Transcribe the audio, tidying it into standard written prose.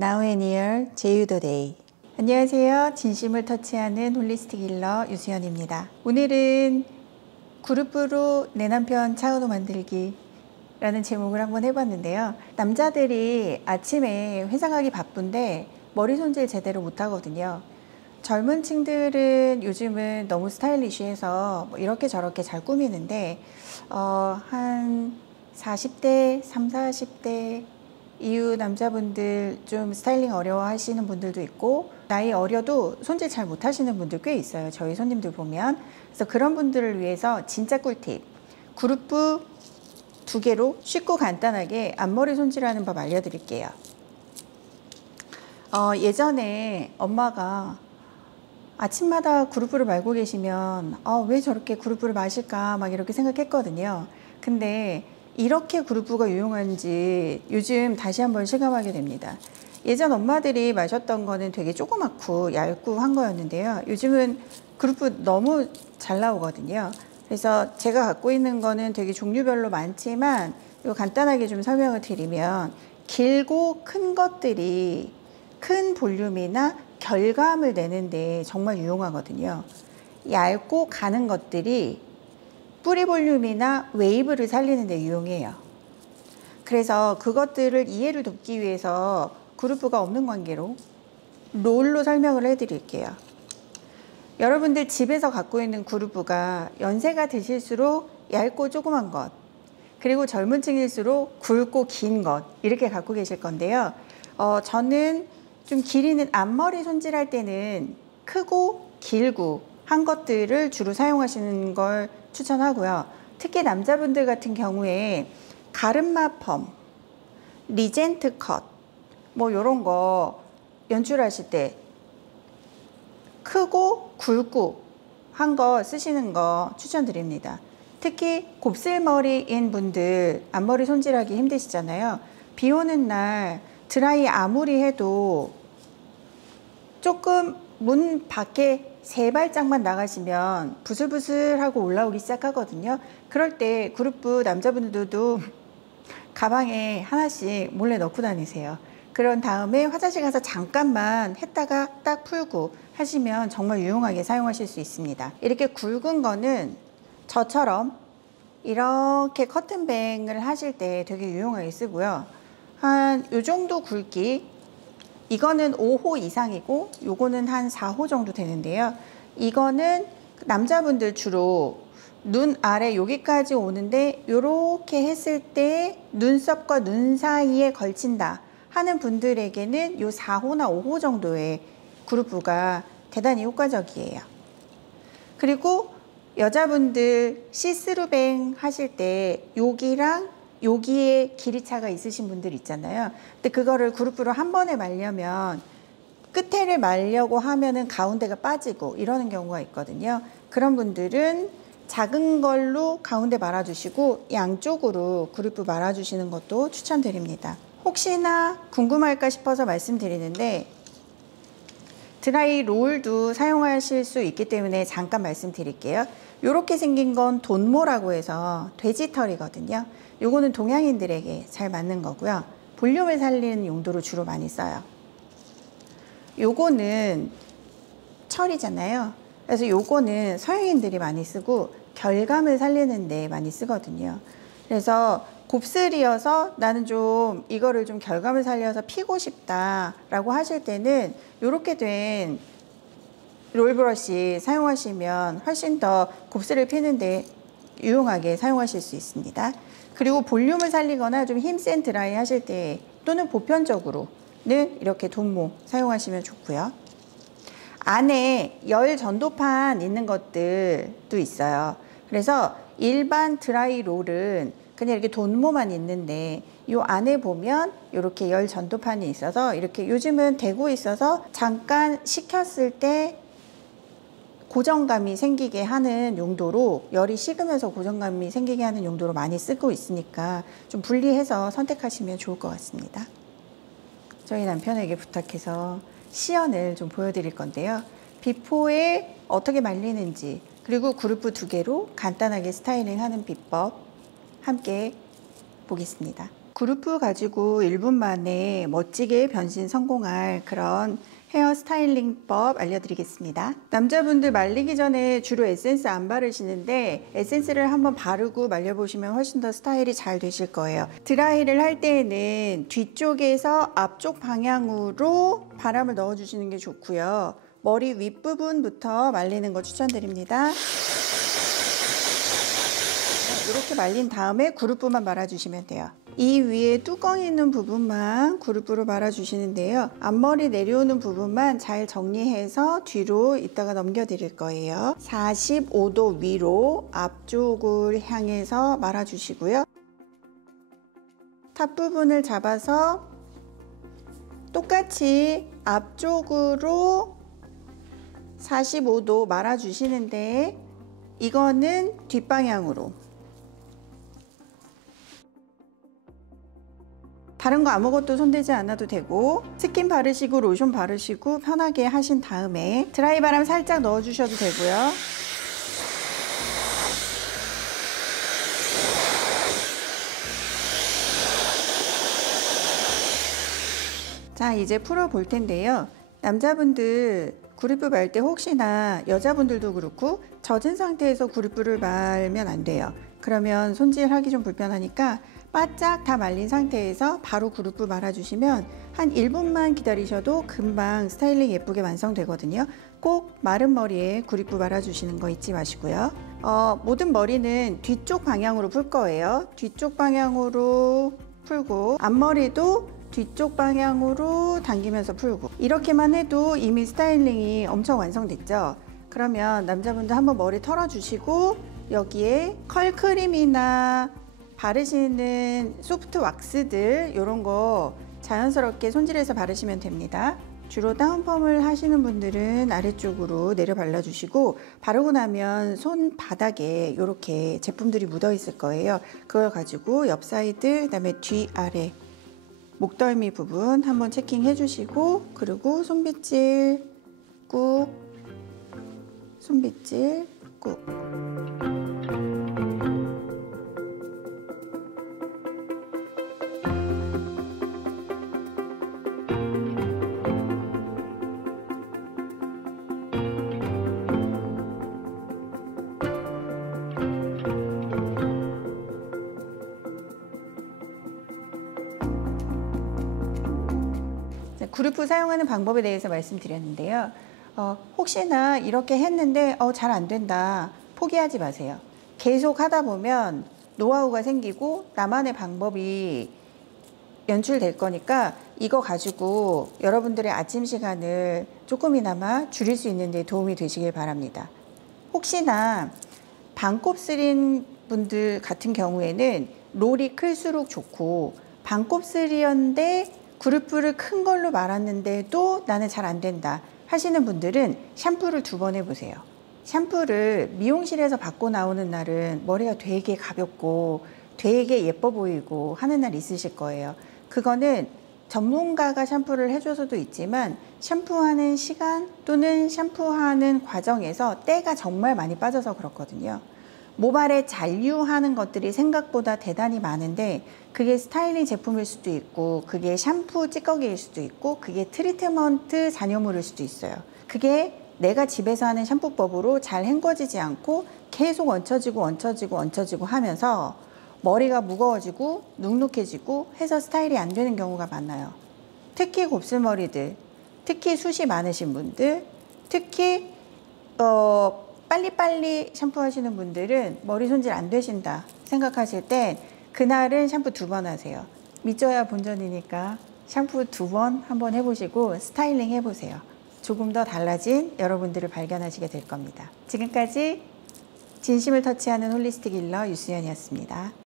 Now and Here 제유도데이. 안녕하세요. 진심을 터치하는 홀리스틱 힐러 유수연입니다. 오늘은 그룹으로 내 남편 차은우 만들기 라는 제목을 한번 해봤는데요. 남자들이 아침에 회사 가기 바쁜데 머리 손질 제대로 못하거든요. 젊은 층들은 요즘은 너무 스타일리시해서 뭐 이렇게 저렇게 잘 꾸미는데 한 40대, 40대 이후 남자분들 좀 스타일링 어려워 하시는 분들도 있고, 나이 어려도 손질 잘 못하시는 분들 꽤 있어요. 저희 손님들 보면. 그래서 그런 분들을 위해서 진짜 꿀팁, 그룹부 2개로 쉽고 간단하게 앞머리 손질하는 법 알려드릴게요. 예전에 엄마가 아침마다 그룹부를 말고 계시면 왜 저렇게 그룹부를 마실까 막 이렇게 생각했거든요. 근데 이렇게 그룹부가 유용한지 요즘 다시 한번 실감하게 됩니다. 예전 엄마들이 마셨던 거는 되게 조그맣고 얇고 한 거였는데요. 요즘은 그룹부 너무 잘 나오거든요. 그래서 제가 갖고 있는 거는 되게 종류별로 많지만 이거 간단하게 좀 설명을 드리면, 길고 큰 것들이 큰 볼륨이나 결감을 내는데 정말 유용하거든요. 얇고 가는 것들이 뿌리 볼륨이나 웨이브를 살리는 데 유용해요. 그래서 그것들을 이해를 돕기 위해서 그룹부가 없는 관계로 롤로 설명을 해드릴게요. 여러분들 집에서 갖고 있는 그룹부가 연세가 드실수록 얇고 조그만 것, 그리고 젊은 층일수록 굵고 긴 것, 이렇게 갖고 계실 건데요. 저는 좀 길이는 앞머리 손질할 때는 크고 길고 한 것들을 주로 사용하시는 걸 추천하고요. 특히 남자분들 같은 경우에 가르마 펌, 리젠트 컷, 뭐 이런 거 연출하실 때 크고 굵고 한 거 쓰시는 거 추천드립니다. 특히 곱슬머리인 분들 앞머리 손질하기 힘드시잖아요. 비 오는 날 드라이 아무리 해도 조금 문 밖에 3발짝만 나가시면 부슬부슬하고 올라오기 시작하거든요. 그럴 때 그룹부 남자분들도 가방에 하나씩 몰래 넣고 다니세요. 그런 다음에 화장실 가서 잠깐만 했다가 딱 풀고 하시면 정말 유용하게 사용하실 수 있습니다. 이렇게 굵은 거는 저처럼 이렇게 커튼뱅을 하실 때 되게 유용하게 쓰고요. 한 요 정도 굵기, 이거는 5호 이상이고 요거는 한 4호 정도 되는데요. 이거는 남자분들 주로 눈 아래 여기까지 오는데 요렇게 했을 때 눈썹과 눈 사이에 걸친다 하는 분들에게는 요 4호나 5호 정도의 그룹부가 대단히 효과적이에요. 그리고 여자분들 시스루뱅 하실 때 여기랑 여기에 길이 차가 있으신 분들 있잖아요. 근데 그거를 그룹부로 한 번에 말려면 끝에를 말려고 하면은 가운데가 빠지고 이러는 경우가 있거든요. 그런 분들은 작은 걸로 가운데 말아주시고 양쪽으로 그룹부 말아주시는 것도 추천드립니다. 혹시나 궁금할까 싶어서 말씀드리는데, 드라이 롤도 사용하실 수 있기 때문에 잠깐 말씀드릴게요. 이렇게 생긴 건 돈모라고 해서 돼지털이거든요. 요거는 동양인들에게 잘 맞는 거고요. 볼륨을 살리는 용도로 주로 많이 써요. 요거는 철이잖아요. 그래서 요거는 서양인들이 많이 쓰고 결감을 살리는 데 많이 쓰거든요. 그래서 곱슬이어서 나는 좀 이거를 좀 결감을 살려서 피고 싶다 라고 하실 때는 이렇게 된 롤브러쉬 사용하시면 훨씬 더 곱슬을 피는데 유용하게 사용하실 수 있습니다. 그리고 볼륨을 살리거나 좀 힘센 드라이 하실 때 또는 보편적으로는 이렇게 돈모 사용하시면 좋고요. 안에 열 전도판 있는 것들도 있어요. 그래서 일반 드라이 롤은 그냥 이렇게 돈모만 있는데 이 안에 보면 이렇게 열 전도판이 있어서 이렇게 요즘은 대고 있어서 잠깐 식혔을 때 고정감이 생기게 하는 용도로, 열이 식으면서 고정감이 생기게 하는 용도로 많이 쓰고 있으니까 좀 분리해서 선택하시면 좋을 것 같습니다. 저희 남편에게 부탁해서 시연을 좀 보여드릴 건데요. 비포에 어떻게 말리는지, 그리고 그룹부 2개로 간단하게 스타일링 하는 비법 함께 보겠습니다. 그루프 가지고 1분 만에 멋지게 변신 성공할 그런 헤어 스타일링법 알려드리겠습니다. 남자분들 말리기 전에 주로 에센스 안 바르시는데 에센스를 한번 바르고 말려보시면 훨씬 더 스타일이 잘 되실 거예요. 드라이를 할 때에는 뒤쪽에서 앞쪽 방향으로 바람을 넣어주시는 게 좋고요. 머리 윗부분부터 말리는 거 추천드립니다. 이렇게 말린 다음에 그루프만 말아주시면 돼요. 이 위에 뚜껑이 있는 부분만 그루프로 말아주시는데요. 앞머리 내려오는 부분만 잘 정리해서 뒤로 이따가 넘겨 드릴 거예요. 45도 위로 앞쪽을 향해서 말아주시고요. 탑 부분을 잡아서 똑같이 앞쪽으로 45도 말아주시는데 이거는 뒷방향으로, 다른 거 아무것도 손대지 않아도 되고 스킨 바르시고 로션 바르시고 편하게 하신 다음에 드라이 바람 살짝 넣어 주셔도 되고요. 자, 이제 풀어 볼 텐데요. 남자분들 그루프 말 때 혹시나 여자분들도 그렇고 젖은 상태에서 그루프를 말면 안 돼요. 그러면 손질하기 좀 불편하니까 바짝 다 말린 상태에서 바로 그루프 말아주시면 한 1분만 기다리셔도 금방 스타일링 예쁘게 완성되거든요. 꼭 마른 머리에 그루프 말아주시는 거 잊지 마시고요. 모든 머리는 뒤쪽 방향으로 풀 거예요. 뒤쪽 방향으로 풀고 앞머리도 뒤쪽 방향으로 당기면서 풀고, 이렇게만 해도 이미 스타일링이 엄청 완성됐죠. 그러면 남자분들 한번 머리 털어주시고 여기에 컬크림이나 바르시는 소프트 왁스들 이런 거 자연스럽게 손질해서 바르시면 됩니다. 주로 다운펌을 하시는 분들은 아래쪽으로 내려 발라주시고 바르고 나면 손바닥에 이렇게 제품들이 묻어 있을 거예요. 그걸 가지고 옆 사이드, 그다음에 뒤 아래 목덜미 부분 한번 체킹해 주시고, 그리고 손빗질 꾹, 손빗질 꾹. 그루프 사용하는 방법에 대해서 말씀드렸는데요. 혹시나 이렇게 했는데 잘 안 된다, 포기하지 마세요. 계속 하다 보면 노하우가 생기고 나만의 방법이 연출될 거니까 이거 가지고 여러분들의 아침 시간을 조금이나마 줄일 수 있는 데 도움이 되시길 바랍니다. 혹시나 반곱슬인 분들 같은 경우에는 롤이 클수록 좋고, 반곱슬이었는데 그루프를 큰 걸로 말았는데도 나는 잘 안 된다 하시는 분들은 샴푸를 2번 해보세요. 샴푸를 미용실에서 받고 나오는 날은 머리가 되게 가볍고 되게 예뻐 보이고 하는 날 있으실 거예요. 그거는 전문가가 샴푸를 해줘서도 있지만 샴푸하는 시간 또는 샴푸하는 과정에서 때가 정말 많이 빠져서 그렇거든요. 모발에 잔류하는 것들이 생각보다 대단히 많은데 그게 스타일링 제품일 수도 있고 그게 샴푸 찌꺼기일 수도 있고 그게 트리트먼트 잔여물일 수도 있어요. 그게 내가 집에서 하는 샴푸법으로 잘 헹궈지지 않고 계속 얹혀지고 하면서 머리가 무거워지고 눅눅해지고 해서 스타일이 안 되는 경우가 많아요. 특히 곱슬머리들, 특히 숱이 많으신 분들, 특히 빨리빨리 샴푸하시는 분들은 머리 손질 안 되신다 생각하실 땐 그날은 샴푸 2번 하세요. 믿져야 본전이니까 샴푸 2번 한번 해보시고 스타일링 해보세요. 조금 더 달라진 여러분들을 발견하시게 될 겁니다. 지금까지 진심을 터치하는 홀리스틱 힐러 유수연이었습니다.